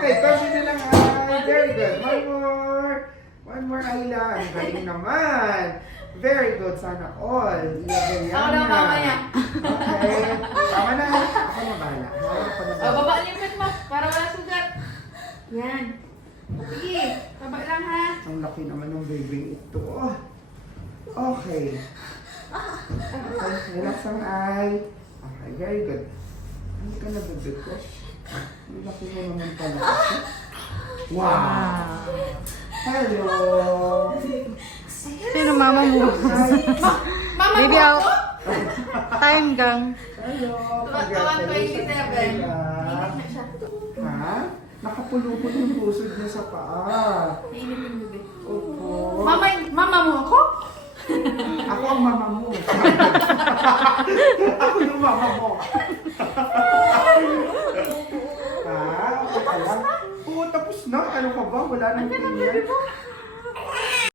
Okay, konti na lang ay. Very good. One more. One more, Ayla. Ang galing naman. Very good. Sana all. Ilagay yan Ako na mamaya. Okay. Tama na. Ako na bahala. Ako na bahala. Baba lipat mo, para wala sugat. Yan. Sige, baba lang ha. Ang laki naman ng baby ito. Okay. Okay, relax ang eye. Okay, very good. Ano ka na bebe ko? Ang laki mo naman pala. Wow! Hello! Sino mama mo? Mama Baby mo out. ako? Time gang. Hello! Tuwan 27. Init na siya. Ha? Nakapulupot yung pusod niya sa paa. Init yung bibig. Opo. Mama mo ako? Ako ang mama mo. Ako yung mama mo. Ha? Okay ka lang? Oo, tapos na. Ano ka ba? Wala nang tingin.